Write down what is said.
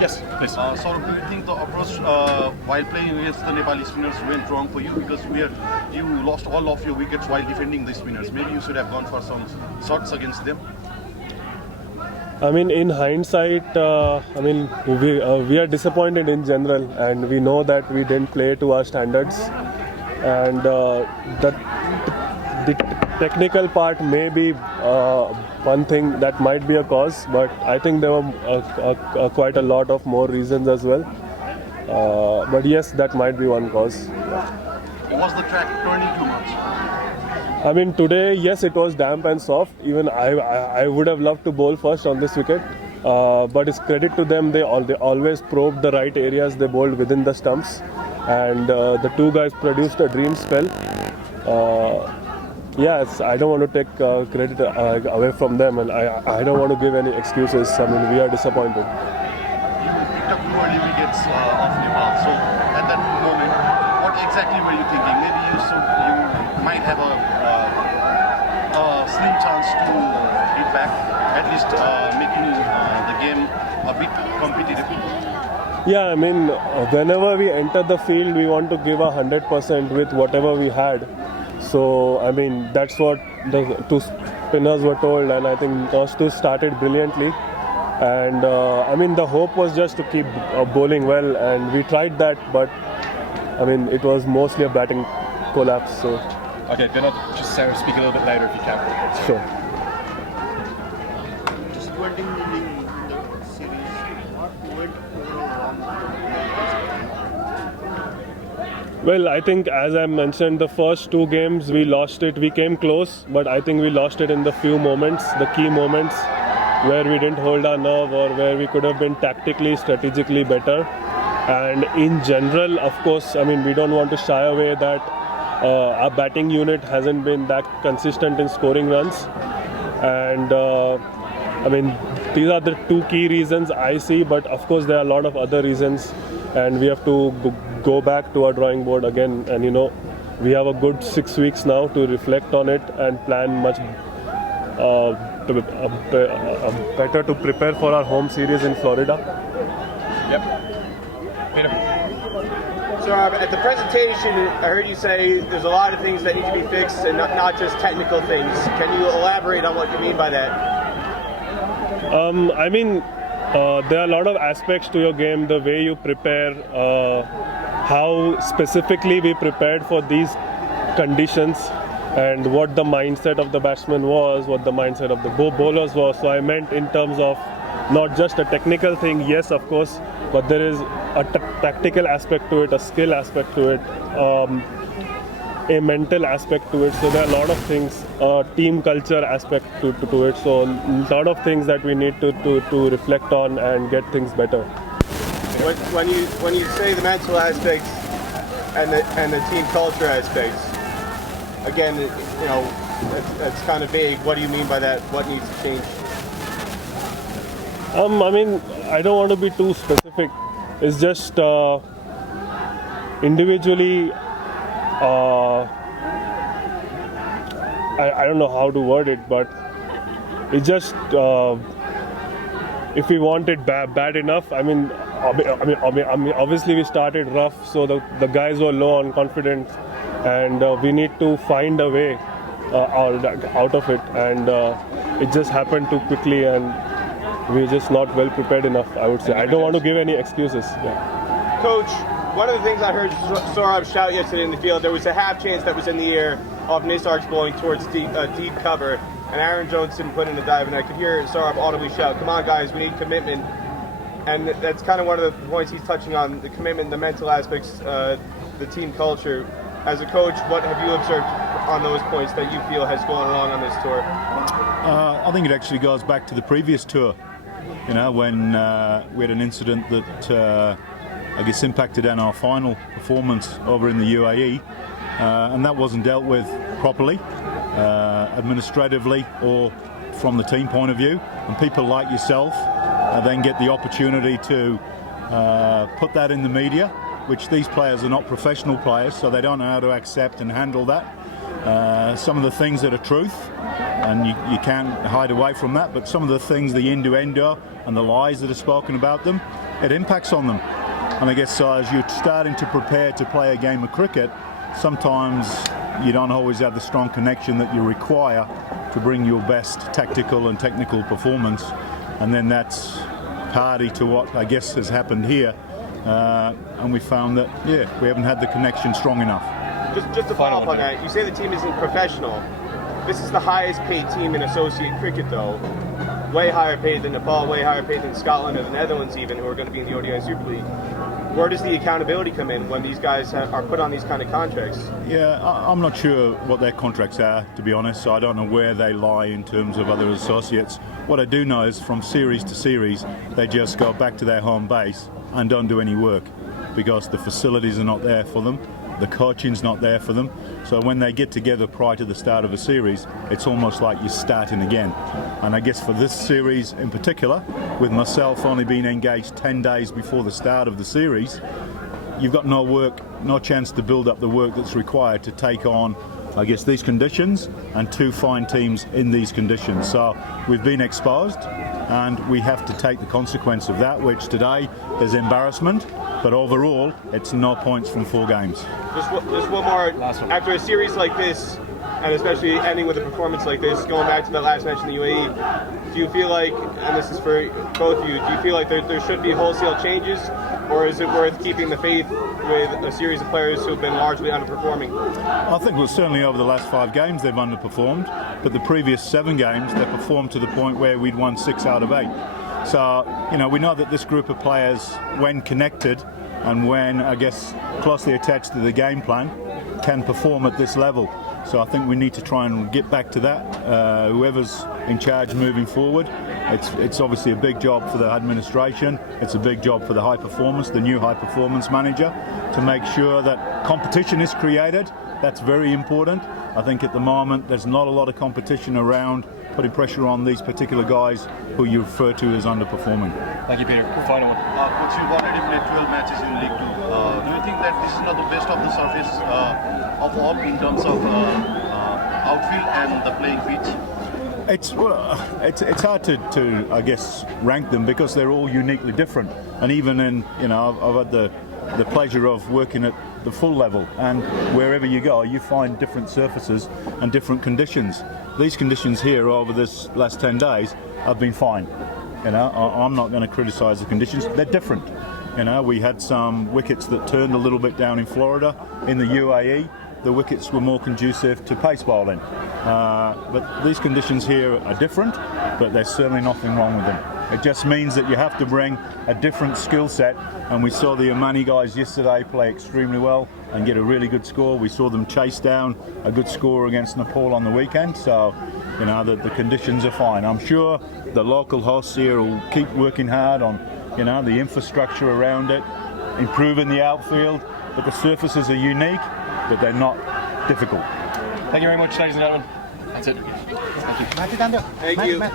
Yes, please. Saurabh, do you think the approach while playing against the Nepali spinners went wrong for you? Because you lost all of your wickets while defending the spinners. Maybe you should have gone for some shots against them. I mean, in hindsight, we are disappointed in general, and we know that we didn't play to our standards, and the technical part may be one thing that might be a cause, but I think there were quite a lot of more reasons as well. But yes, that might be one cause. Was the track turning too much? I mean, today, yes, it was damp and soft. Even I would have loved to bowl first on this wicket. But it's credit to them, they always probed the right areas, they bowled within the stumps. And the two guys produced a dream spell. Yes, I don't want to take credit away from them, and I don't want to give any excuses. I mean, we are disappointed. You picked up 2 early wickets off Nepal. So at that moment, what exactly were you thinking? Maybe you might have a slim chance to hit back, at least making the game a bit competitive. Yeah, I mean, whenever we enter the field, we want to give 100% with whatever we had. So, I mean, that's what the two spinners were told, and I think those two started brilliantly. And I mean, the hope was just to keep bowling well, and we tried that, but I mean, it was mostly a batting collapse. So. Okay, then I'll just Sarah speak a little bit later if you can. Sure. Disappointing in the series. What went wrong? Well, I think as I mentioned, the first 2 games we lost it. We came close, but I think we lost it in the few moments, the key moments, where we didn't hold our nerve or where we could have been tactically, strategically better. And in general, of course, I mean, we don't want to shy away that our batting unit hasn't been that consistent in scoring runs. And I mean, these are the 2 key reasons I see, but of course there are a lot of other reasons, and we have to go back to our drawing board again. And you know, we have a good 6 weeks now to reflect on it and plan much better to prepare for our home series in Florida. Yep. Peter. So at the presentation, I heard you say there's a lot of things that need to be fixed and not just technical things. Can you elaborate on what you mean by that? I mean, there are a lot of aspects to your game, the way you prepare, how specifically we prepared for these conditions, and what the mindset of the batsman was, what the mindset of the bowlers was. So I meant in terms of not just a technical thing, yes, of course, but there is a tactical aspect to it, a skill aspect to it, a mental aspect to it. So there are a lot of things, team culture aspect to it. So a lot of things that we need to reflect on and get things better. When you say the mental aspects and the team culture aspects, again, you know, that's kind of vague. What do you mean by that? What needs to change? I mean, I don't want to be too specific. It's just individually, I don't know how to word it, but it's just if we want it bad enough. I mean, obviously we started rough, so the guys were low on confidence, and we need to find a way out of it. And it just happened too quickly, and we're just not well prepared enough, I would say. I don't want to give any excuses. Yeah. Coach, one of the things I heard Saurabh shout yesterday in the field, there was a half chance that was in the air of Nisarg's bowling towards deep cover, and Aaron Jones didn't put in a dive, and I could hear Saurabh audibly shout, "Come on, guys, we need commitment." And that's kind of one of the points he's touching on, the commitment, the mental aspects, the team culture. As a coach, what have you observed on those points that you feel has gone wrong on this tour? I think it actually goes back to the previous tour. You know, when we had an incident that I guess impacted on our final performance over in the UAE, and that wasn't dealt with properly, administratively or from the team point of view. And people like yourself then get the opportunity to put that in the media, which these players are not professional players, so they don't know how to accept and handle that. some of the things that are truth, and you can't hide away from that, but some of the things, the innuendo and the lies that are spoken about them, it impacts on them. And I guess as you're starting to prepare to play a game of cricket, sometimes you don't always have the strong connection that you require to bring your best tactical and technical performance, and then that's party to what I guess has happened here, and we found that we haven't had the connection strong enough. Just to follow up on that, you say the team isn't professional. This is the highest paid team in associate cricket, though. Way higher paid than Nepal, way higher paid than Scotland or the Netherlands even, who are going to be in the ODI Super League. Where does the accountability come in when these guys are put on these kind of contracts? Yeah, I'm not sure what their contracts are, to be honest, so I don't know where they lie in terms of other associates. What I do know is from series to series, they just go back to their home base and don't do any work because the facilities are not there for them. The coaching's not there for them. So when they get together prior to the start of a series, it's almost like you're starting again. And I guess for this series in particular, with myself only being engaged 10 days before the start of the series, you've got no work, no chance to build up the work that's required to take on, I guess, these conditions and two fine teams in these conditions. So we've been exposed and we have to take the consequence of that, which today is embarrassment, but overall it's no points from 4 games. Just one more. After a series like this, and especially ending with a performance like this, going back to that last match in the UAE, do you feel like, and this is for both of you, do you feel like there should be wholesale changes, or is it worth keeping the faith with a series of players who have been largely underperforming? I think certainly over the last 5 games they've underperformed, but the previous 7 games they performed to the point where we'd won 6 out of 8. So, we know that this group of players, when connected and when, I guess, closely attached to the game plan, can perform at this level. So I think we need to try and get back to that. Whoever's in charge moving forward, it's obviously a big job for the administration. It's a big job for the the new high performance manager, to make sure that competition is created. That's very important. I think at the moment there's not a lot of competition around, putting pressure on these particular guys who you refer to as underperforming. Thank you, Peter. Final one. Coach, you've already played 12 matches in League 2. Do you think that this is not the best of the surface of all in terms of outfield and the playing pitch? It's hard to I guess rank them because they're all uniquely different, and even in I've had the pleasure of working at the full level, and wherever you go you find different surfaces and different conditions. These conditions here over this last 10 days have been fine. I'm not going to criticise the conditions. They're different. We had some wickets that turned a little bit down in Florida. In the UAE, the wickets were more conducive to pace bowling. But these conditions here are different, but there's certainly nothing wrong with them. It just means that you have to bring a different skill set, and we saw the Omani guys yesterday play extremely well and get a really good score. We saw them chase down a good score against Nepal on the weekend, so the conditions are fine. I'm sure the local hosts here will keep working hard on the infrastructure around it, improving the outfield, but the surfaces are unique, but they're not difficult. Thank you very much, ladies and gentlemen. That's it. Thank you. Thank you.